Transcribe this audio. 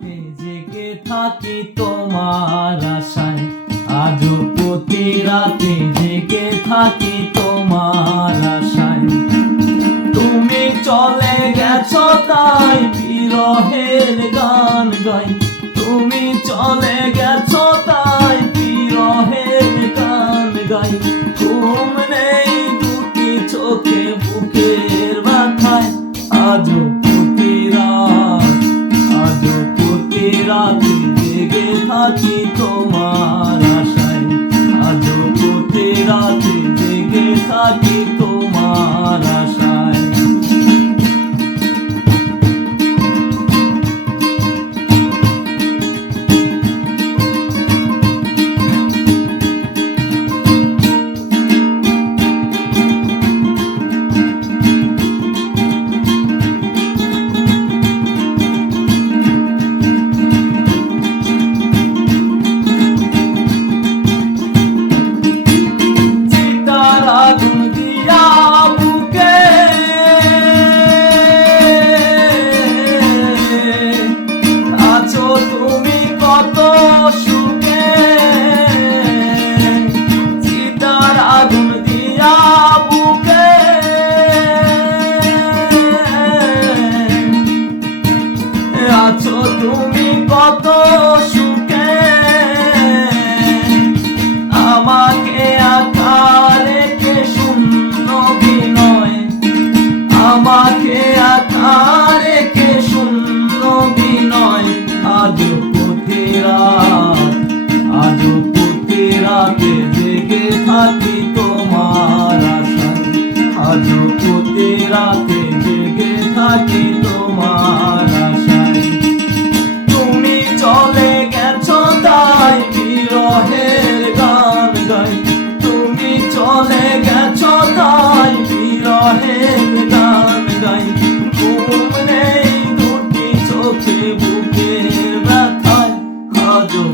রাতে জেগে থাকি তোমার আশায়, আজও প্রতি রাতে জেগে থাকি তোমার আশায়। তুমি চলে গেছো তাই বিরহের গান গাই, তুমি চলে গেছো তাই বিরহের গান গাই। ঘুম নেই দুটি চোখে বুকের ব্যথায়, আজও প্রতি রাতে জেগে থাকি তোমার আশায়, আজও প্রতি রাতে জেগে থাকি তোমার আশায়। আছো তুমি কত সুখে, আমাকে আঁকা রেখে শূন্য বিনয়, আমাকে আঁকা রেখে শূন্য বিনয়। আজও প্রতি রাতে জেগে থাকি তোমার আশায়, আজও প্রতি রাতে জেগে থাকি তোমার আশায়। তুমি চলে গেছো তাই বিরহের গান গাই, তুমি চলে গেছো তাই বিরহের গান গাই। ঘুম নেই দুটি চোখে বুকের ব্যথায়, আজও